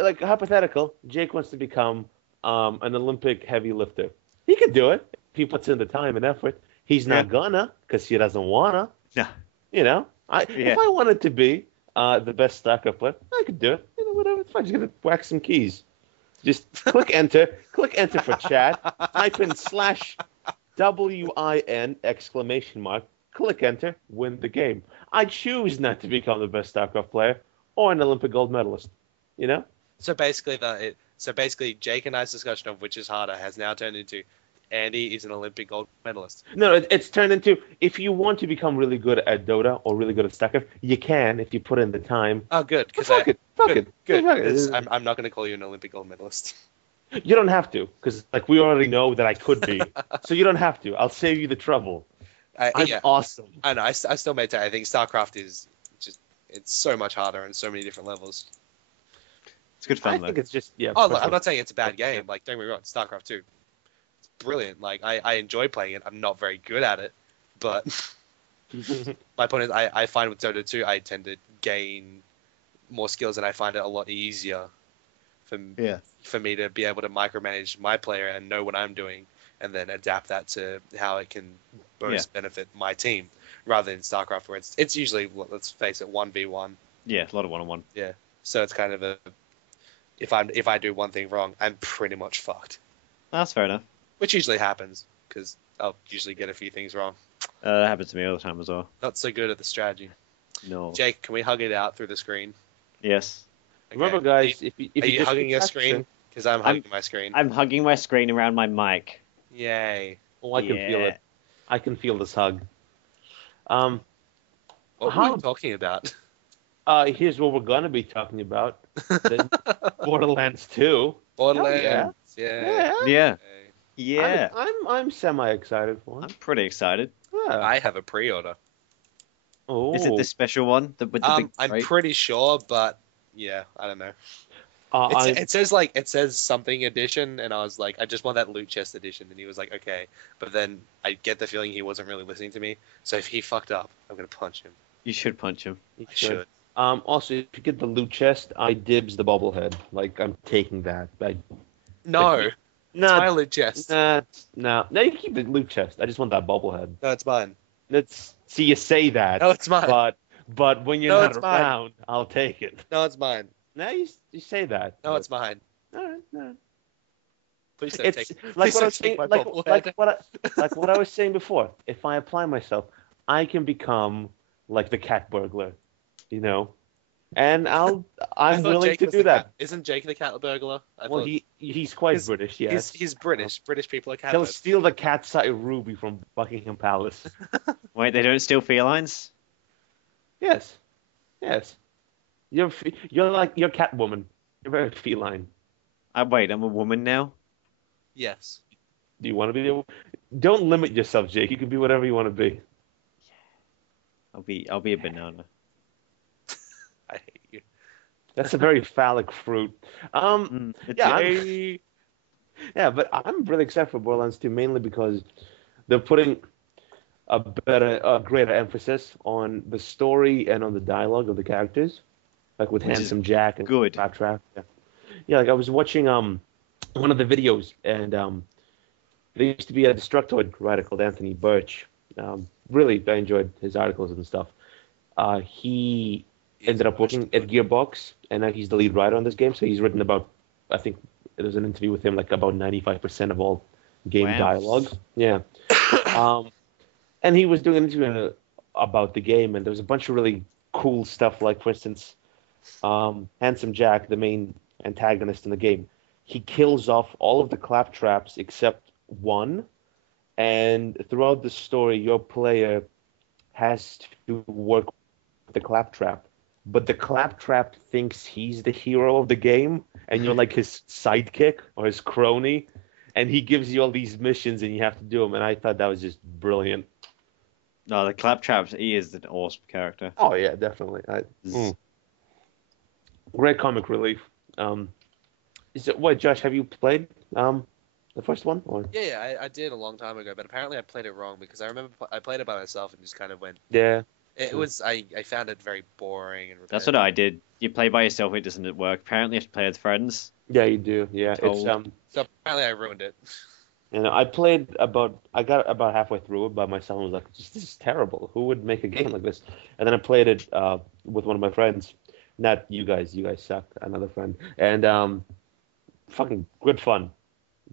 like, hypothetical, Jake wants to become an Olympic heavy lifter. He could do it if he puts in the time and effort. He's not gonna, because he doesn't wanna. No. If I wanted to be the best StarCraft player, I could do it. Whatever. It's fine. Just gonna whack some keys. Just click enter for chat. Type in /WIN ! Click enter. Win the game. I choose not to become the best StarCraft player or an Olympic gold medalist. So basically, Jake and I's discussion of which is harder has now turned into Andy is an Olympic gold medalist. No, it's turned into, if you want to become really good at Dota or really good at StarCraft, you can if you put in the time. Oh, good. Fuck it. Good. Fuck it. I'm not going to call you an Olympic gold medalist. You don't have to, because like we already know that I could be. So you don't have to. I'll save you the trouble. I'm awesome. I know. I still maintain. I think StarCraft is it's so much harder on so many different levels. It's good fun, I think it's just Oh, look, I'm not saying it's a bad game. Like, don't get me wrong, StarCraft 2, it's brilliant. Like, I enjoy playing it. I'm not very good at it, but my point is, I find with Dota 2, I tend to gain more skills, and I find it a lot easier for me to be able to micromanage my player and know what I'm doing, and then adapt that to how it can most benefit my team, rather than StarCraft, where it's usually, let's face it, 1v1. Yeah, a lot of one-on-one. Yeah, so it's kind of a, if I do one thing wrong, I'm pretty much fucked. That's fair enough. Which usually happens, because I'll usually get a few things wrong. That happens to me all the time as well. Not so good at the strategy. No. Jake, can we hug it out through the screen? Yes. Okay. Remember, guys, if are you hugging your screen? Because I'm hugging my screen. I'm hugging my screen around my mic. Yay. Oh, I can feel it. I can feel this hug. What were we talking about? Here's what we're gonna be talking about: Borderlands 2. Borderlands. Yeah. Yeah. I'm semi excited for I'm it. pretty excited. Yeah. I have a pre-order. Oh. Is it the special one? With the big I'm crate? pretty sure, but yeah, I don't know. It says something edition, and I was like, I just want that loot chest edition, and he was like, okay, but then I get the feeling he wasn't really listening to me. So if he fucked up, I'm gonna punch him. You should punch him. You I should. Also, if you get the loot chest, I dibs the bobblehead. Like, I'm taking that. No, it's my loot chest. No, you can keep the loot chest. I just want that bobblehead. No, it's mine. See, you say that. No, it's mine. But when you're No, not it's mine. around, I'll take it. No, it's mine. No, you say that. No, it's mine. All right, no. Please don't It's take. like Please what I don't was saying. take my bobblehead. Like what I was saying before. If I apply myself, I can become like the cat burglar, you know, and I'm willing Jake to was do the that. cat. Isn't Jake the cat burglar? Well, he's quite British, yes. He's British. British people are cat. He'll steal the cat's eye ruby from Buckingham Palace. Wait, they don't steal felines? Yes. You're Catwoman. You're very feline. Wait, I'm a woman now? Yes. Do you want to be the? Don't limit yourself, Jake. You can be whatever you want to be. I'll be a banana. I hate you. That's a very phallic fruit. It's Yeah, but I'm really excited for Borderlands 2, mainly because they're putting a greater emphasis on the story and on the dialogue of the characters, like with Which is Handsome Jack and good. Claptrap. Yeah, like I was watching one of the videos, and there used to be a Destructoid writer called Anthony Birch. Really, I enjoyed his articles and stuff. He ended up working at Gearbox, and now he's the lead writer on this game. So he's written about, I think there was an interview with him, like about 95% of all game dialogue. Yeah. And he was doing an interview about the game, and there was a bunch of really cool stuff. Like, for instance, Handsome Jack, the main antagonist in the game, he kills off all of the Claptraps except one. And throughout the story, your player has to work with the Claptrap. But the Claptrap thinks he's the hero of the game, and you're like his sidekick or his crony, and he gives you all these missions, and you have to do them. And I thought that was just brilliant. No, the Claptrap, he is an awesome character. Oh yeah, definitely. Great comic relief. Josh? Have you played the first one? Or? Yeah, I did a long time ago, but apparently I played it wrong because I remember I played it by myself and just kind of went. Yeah. It was I found it very boring and repetitive. That's what I did. You play by yourself, it doesn't work. Apparently, you have to play with friends. Yeah, you do. Yeah, Told. So apparently I ruined it. I got about halfway through it by myself and was like, this is terrible. Who would make a game like this? And then I played it with one of my friends. Not you guys. You guys suck. Another friend. And fucking good fun.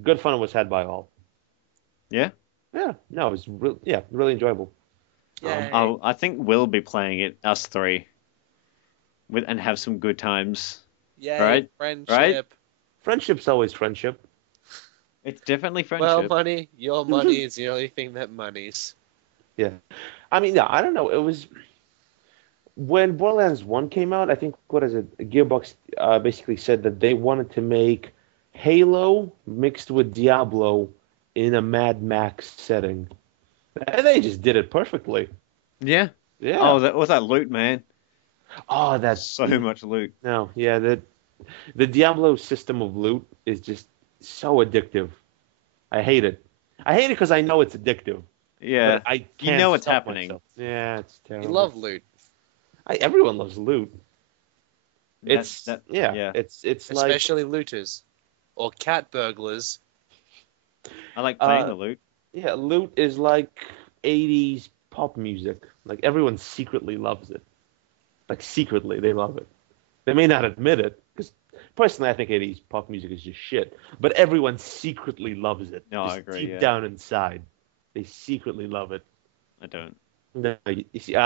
Good fun was had by all. Yeah? Yeah. No, it was really enjoyable. I think we'll be playing it, us three, and have some good times. Yeah, right? Friendship. Right? Friendship's always friendship. It's definitely friendship. Well, money. Your money is the only thing that monies. Yeah. I mean, yeah, I don't know. It was when Borderlands 1 came out, I think, Gearbox basically said that they wanted to make Halo mixed with Diablo in a Mad Max setting. And they just did it perfectly. Yeah. Yeah. Oh, that was that loot, man. Oh, that's So much loot. No, yeah, the Diablo system of loot is just so addictive. I hate it. I hate it because I know it's addictive. Yeah. But I can't You know what's stop happening. myself. Yeah, it's terrible. You love loot. Everyone loves loot. It's yeah. It's Especially looters. Or cat burglars. I like playing the loot. Yeah, loot is like 80s pop music. Like, everyone secretly loves it. Like, secretly, they love it. They may not admit it, because personally, I think 80s pop music is just shit. But everyone secretly loves it. No, just I agree, deep yeah. down inside. They secretly love it. I don't. No, you see,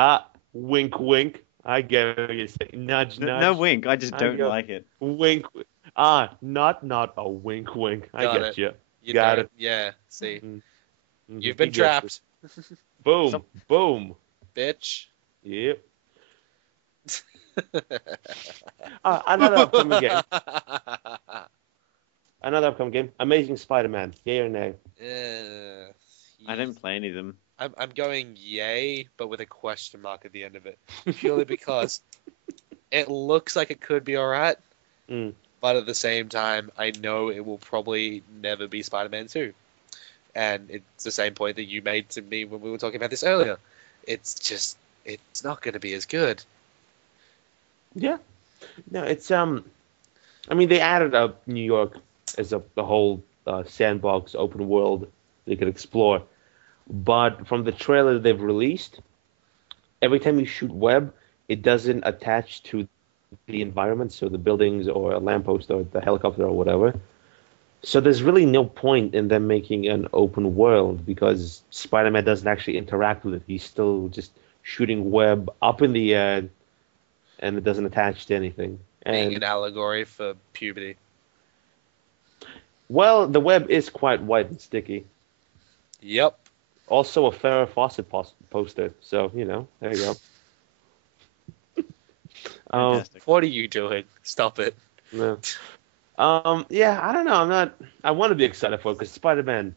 wink, wink. I get what you're saying. Nudge, nudge. No wink, I just don't go. like it. Wink. Not a wink, wink. I Got get it. you. You Got don't- it. Yeah, see. Mhm. You've been You get trapped, it. Boom, boom. bitch. Yep. Another upcoming game. Another upcoming game. Amazing Spider-Man. Yay or nay? I didn't play any of them. I'm going yay, but with a question mark at the end of it. Purely because it looks like it could be alright, Mm. But at the same time, I know it will probably never be Spider-Man 2. And it's the same point that you made to me when we were talking about this earlier. It's not going to be as good. Yeah. No, it's I mean, they added up New York as the whole sandbox open world they could explore. But from the trailer they've released, every time you shoot web, it doesn't attach to the environment, so the buildings or a lamppost or the helicopter or whatever. So there's really no point in them making an open world because Spider-Man doesn't actually interact with it. He's still just shooting web up in the air, and it doesn't attach to anything. Being And an allegory for puberty. well, the web is quite white and sticky. Yep. Also a Farrah Fawcett poster. So, there you go. Fantastic. What are you doing? Stop it. No. Yeah, I don't know. I want to be excited for it because Spider-Man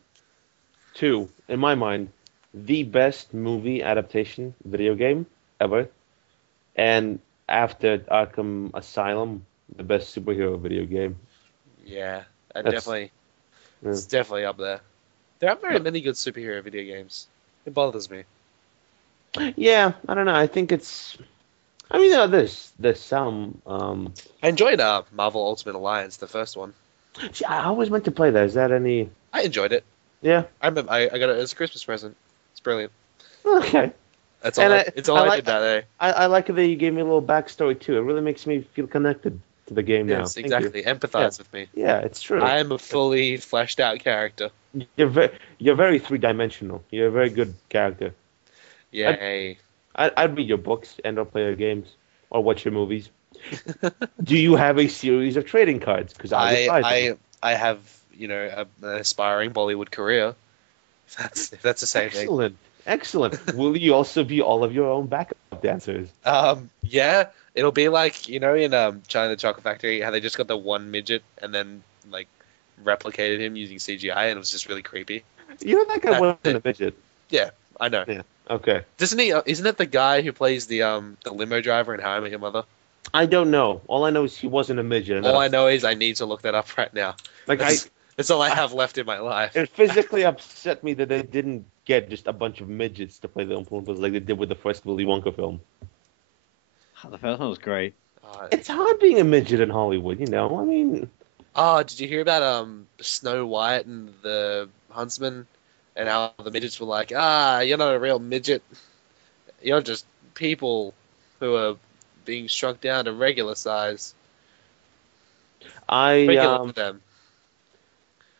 2, in my mind, the best movie adaptation video game ever. And after Arkham Asylum, the best superhero video game. Yeah, That's- it's definitely up there. There aren't very many good superhero video games. It bothers me. Yeah, I don't know. I think it's. I mean, there's some. I enjoyed Marvel Ultimate Alliance, the first one. See, I always meant to play that. Is that any? I enjoyed it. Yeah. I remember I got it as a Christmas present. It's brilliant. Okay. That's all. And It's all I did that day. I like it that you gave me a little backstory too. It really makes me feel connected to the game now. Yes, Thank you. exactly. Empathize with me. Yeah, it's true. I am a fully fleshed out character. You're very three-dimensional. You're a very good character. Yay. I'd read your books and or play your games or watch your movies. Do you have a series of trading cards? Because I have an aspiring Bollywood career. If that's the same thing. Excellent. Will you also be all of your own backup dancers? Yeah, it'll be like in China the Chocolate Factory how they just got the one midget and then like replicated him using CGI and it was just really creepy. You know that guy wasn't a midget. Yeah, I know. Yeah. Okay. Doesn't he? Isn't it the guy who plays the limo driver in How I Met Your Mother? I don't know. All I know is he wasn't a midget. All I know is I need to look that up right now. Like That's all I have left in my life. it physically upset me that they didn't get just a bunch of midgets to play the Oompa Loompas like they did with the first Willy Wonka film. Oh, the first one was great. It's hard being a midget in Hollywood, I mean, Did you hear about Snow White and the Huntsman and how the midgets were like, you're not a real midget. You're just people who are being shrunk down to regular size. Regular for them.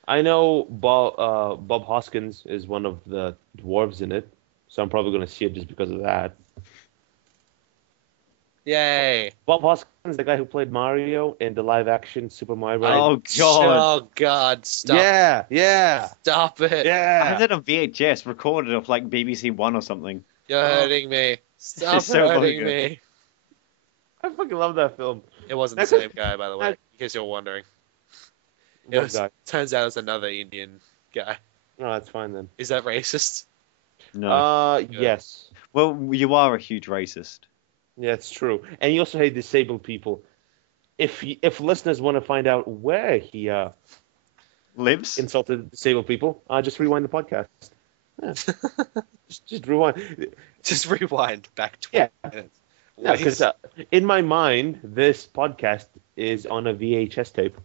I know Bob Hoskins is one of the dwarves in it, so I'm probably going to see it just because of that. Yay! Bob Hoskins, the guy who played Mario in the live-action Super Mario Bros. Oh god! Oh god! Stop! Yeah! Stop it! I Yeah! had it on VHS, recorded off like BBC One or something. You're hurting me. Stop It's so hurting good. me. I fucking love that film. It wasn't the same guy, by the way, in case you're wondering. What guy? Turns out it's another Indian guy. No, that's fine then. Is that racist? No. Yes. Well, you are a huge racist. Yeah, it's true. And you also hate disabled people. If listeners want to find out where he Lives? insulted disabled people, just rewind the podcast. Yeah. just rewind. Just rewind back 20 minutes. Yeah, because in my mind, this podcast is on a VHS tape.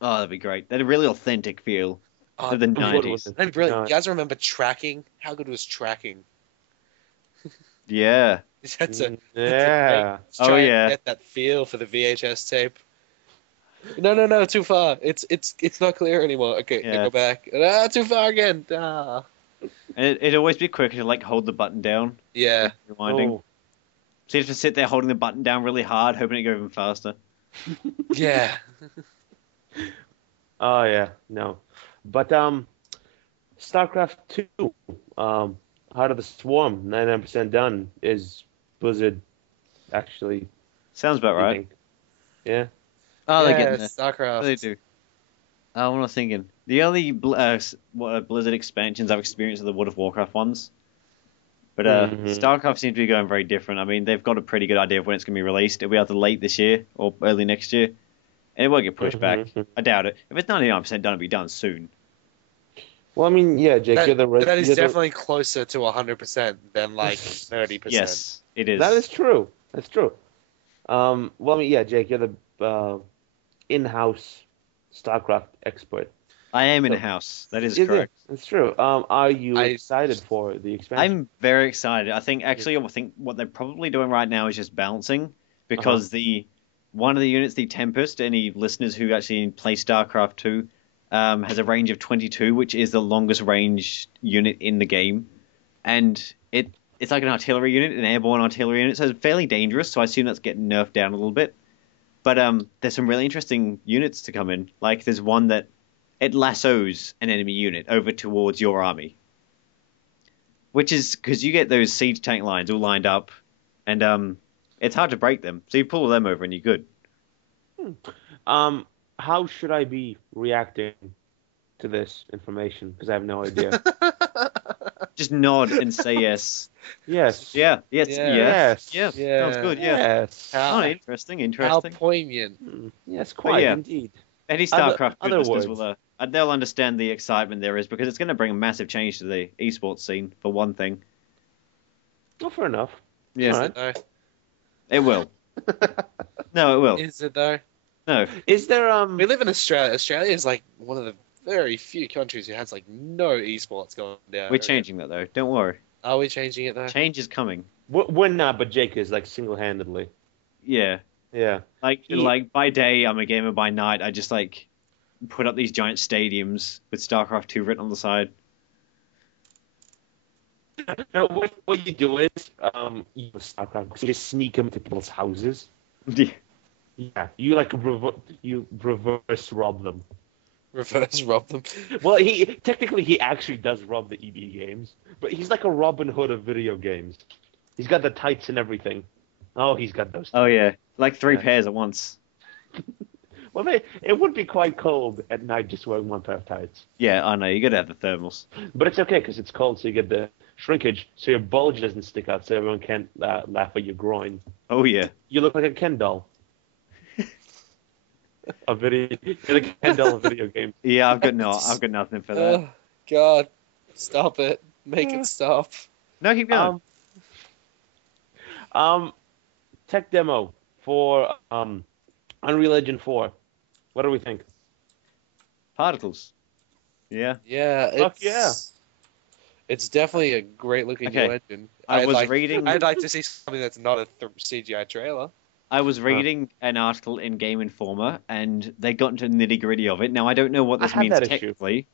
Oh, that'd be great. That'd really authentic feel Oh, of the what 90s. was it? That'd be brilliant. No. You guys remember tracking? How good was tracking? Yeah. That's a Yeah. Let's try Oh, and yeah. get that feel for the VHS tape. No, too far. It's not clear anymore. Okay, Yeah. go back. Too far again. Ah. And it'd always be quicker to like hold the button down. Yeah. Rewinding. Oh. So you have to sit there holding the button down really hard, hoping it goes even faster. Yeah. Oh yeah, no, but StarCraft 2, Heart of the Swarm, 99% done. Is Blizzard actually? Sounds about you right. think? Yeah. Oh, they're Yeah, getting there. StarCraft. What do they do? What am I thinking? The only Blizzard expansions I've experienced are the World of Warcraft ones. But StarCraft seems to be going very different. I mean, they've got a pretty good idea of when it's going to be released. It'll be either late this year or early next year. and it won't get pushed back. Mhm. I doubt it. If it's 99% done, it'll be done soon. Well, I mean, yeah, Jake, That is you're the- definitely closer to 100% than like 30%. Yes, it is. that is true. That's true. Well, I mean, yeah, Jake, you're the in-house StarCraft expert. I am in So- a house. That is Yeah, correct. that's true. Are you I- excited for the expansion? I'm very excited. I think what they're probably doing right now is just balancing because the one of the units, the Tempest, any listeners who actually play StarCraft 2, has a range of 22, which is the longest range unit in the game, and it's like an artillery unit, an airborne artillery unit, so it's fairly dangerous. So I assume that's getting nerfed down a little bit. But there's some really interesting units to come in. Like there's one that it lassos an enemy unit over towards your army. Which is because you get those siege tank lines all lined up, and it's hard to break them. So you pull them over and you're good. How should I be reacting to this information? Because I have no idea. Just nod and say yes. Yes. Yeah. Yes. Yeah. Yes. Yeah. Yeah. Sounds good. Yeah. Yes. Oh, How, interesting. how Interesting. poignant. Yes, quite yeah. indeed. Any Other- StarCraft other listeners words. will they'll understand the excitement there is because it's going to bring a massive change to the esports scene for one thing. Well, fair enough. Yeah. Is All it though? It will. No, it will. Is it though? No. Is there We live in Australia. Australia is like one of the very few countries who has like no esports going down. We're changing that though. Don't worry. Are we changing it though? Change is coming. We're not, but Jake is like single-handedly. Yeah. Yeah. Like by day I'm a gamer, by night I just like put up these giant stadiums with StarCraft 2 written on the side. No, what you do is you StarCraft, you just sneak them into people's houses. Yeah, you like you reverse rob them. Reverse rob them. Well, he actually does rob the EB games, but he's like a Robin Hood of video games. He's got the tights and everything. Oh, he's got those. Oh yeah, like three Yeah. pairs at once. Well, it would be quite cold at night just wearing one pair of tights. Yeah, I know. You got to have the thermals. But it's okay because it's cold, so you get the shrinkage, so your bulge doesn't stick out, so everyone can't laugh at your groin. Oh yeah. You look like a Ken doll. You're the Ken doll of video games. Yeah, I've got nothing for that. Oh God! Stop it! Make it stop. No, keep going. Tech demo for Unreal Engine 4. What do we think? Particles. Yeah. Yeah. Fuck It's, yeah. It's definitely a great looking Okay. new engine. I was like, reading. I'd like to see something that's not a CGI trailer. I was reading an article in Game Informer, and they got into the nitty gritty of it. Now I don't know what I this had means that issue. technically.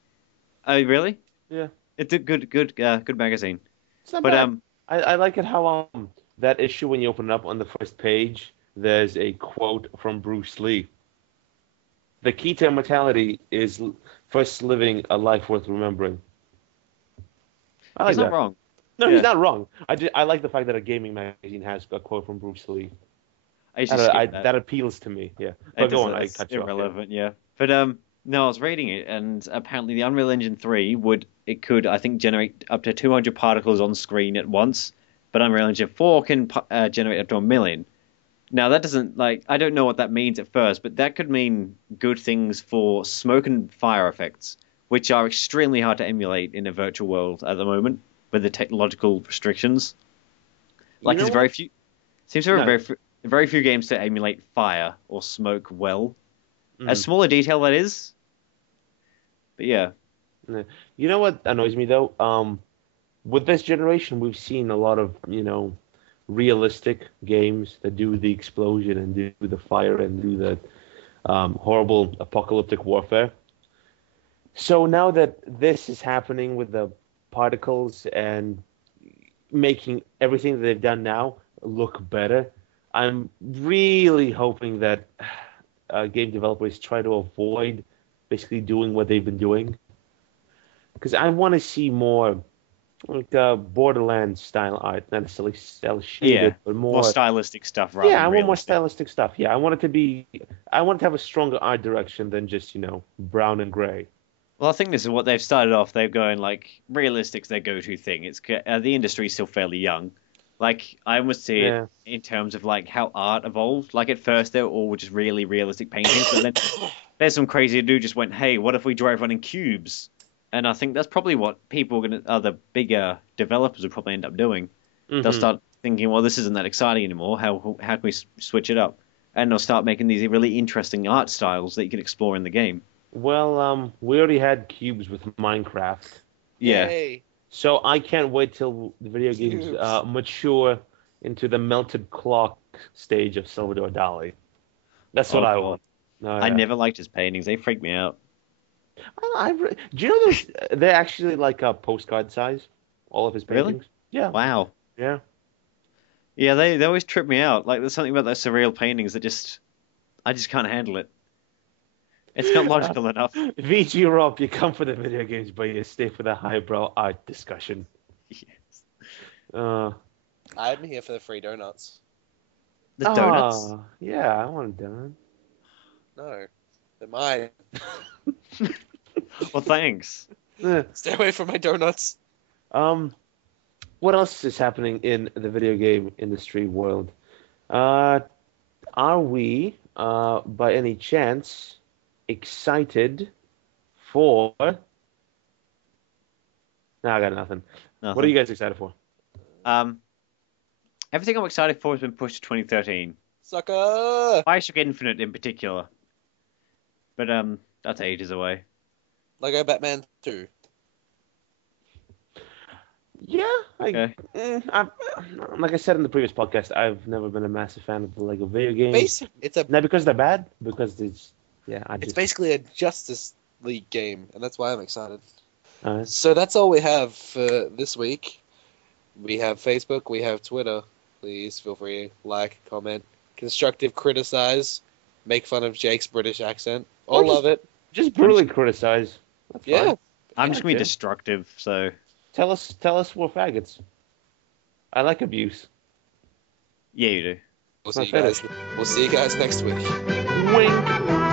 Oh, really? Yeah. It's a good magazine. It's not But bad. I like it how that issue, when you open it up on the first page, there's a quote from Bruce Lee. The key to immortality is first living a life worth remembering. I like he's that. not wrong. No, Yeah. he's not wrong. I like the fact that a gaming magazine has a quote from Bruce Lee. I used to skip that. That appeals to me. Yeah. It But go on, doesn't- I it's cut you off. irrelevant, yeah. But no, I was reading it, and apparently the Unreal Engine 3 could I think generate up to 200 particles on screen at once, but Unreal Engine 4 can generate up to 1 million. Now that doesn't I don't know what that means at first, but that could mean good things for smoke and fire effects, which are extremely hard to emulate in a virtual world at the moment with the technological restrictions. Like You know there's very what? few. Seems there are No. very few games to emulate fire or smoke well. Mhm. A smaller detail that is. But yeah. You know what annoys me though? With this generation, we've seen a lot of realistic games that do the explosion and do the fire and do the horrible apocalyptic warfare. So now that this is happening with the particles and making everything that they've done now look better, I'm really hoping that game developers try to avoid basically doing what they've been doing. Because I want to see more like Borderlands style art, not necessarily cel shaded, Yeah, but More stylistic stuff rather yeah, than I want more realistic. stylistic stuff. Yeah, I want it to be. I want it to have a stronger art direction than just brown and gray. Well, I think this is what they've started off. They're going like realistic's their go-to thing. It's the industry's still fairly young, Like, I almost see Yeah. it in terms of like how art evolved. Like at first they were all just really realistic paintings, but then there's some crazy dude just went, "Hey, what if we drove running cubes?" And I think that's probably what people are gonna, the bigger developers will probably end up doing. They'll Mm-hmm. start thinking, "Well, this isn't that exciting anymore. How can we switch it up?" And they'll start making these really interesting art styles that you can explore in the game. Well, we already had cubes with Minecraft, Yeah. Yay! so I can't wait till the video games Cubes. mature into the melted clock stage of Salvador Dali. That's what Oh I God, want. Oh, I yeah. never liked his paintings. They freak me out. Do you know they're actually like a postcard size? All of his Really? paintings. Yeah, Wow. yeah. Yeah, they always trip me out. Like there's something about those surreal paintings that just I just can't handle it. It's not logical enough. VG Rob, you come for the video games, but you stay for the highbrow art discussion. Uh, I'm here for the free donuts. The donuts? yeah, I want done. No, they're mine. Well, thanks. Stay away from my donuts. Um, what else is happening in the video game industry world? Uh, are we, by any chance, excited for? No, I got nothing. What are you Nothing. guys excited for? Um, Everything I'm excited for has been pushed to 2013. Sucker! Bioshock Infinite in particular. But that's ages away. Lego Batman 2. Yeah, Okay. like I said in the previous podcast, I've never been a massive fan of the Lego video games. It's a Not because they're bad, because I it's just basically a Justice League game, and that's why I'm excited. uh, So that's all we have for this week. We have Facebook, we have Twitter. Please feel free to like, comment, constructive criticize, make fun of Jake's British accent. Or All love it. just brutally criticize. That's Yeah. fine. I'm just gonna be Okay. destructive, so Tell us we're faggots. I like abuse. yeah, you do. We'll My see you guys next week. Wink.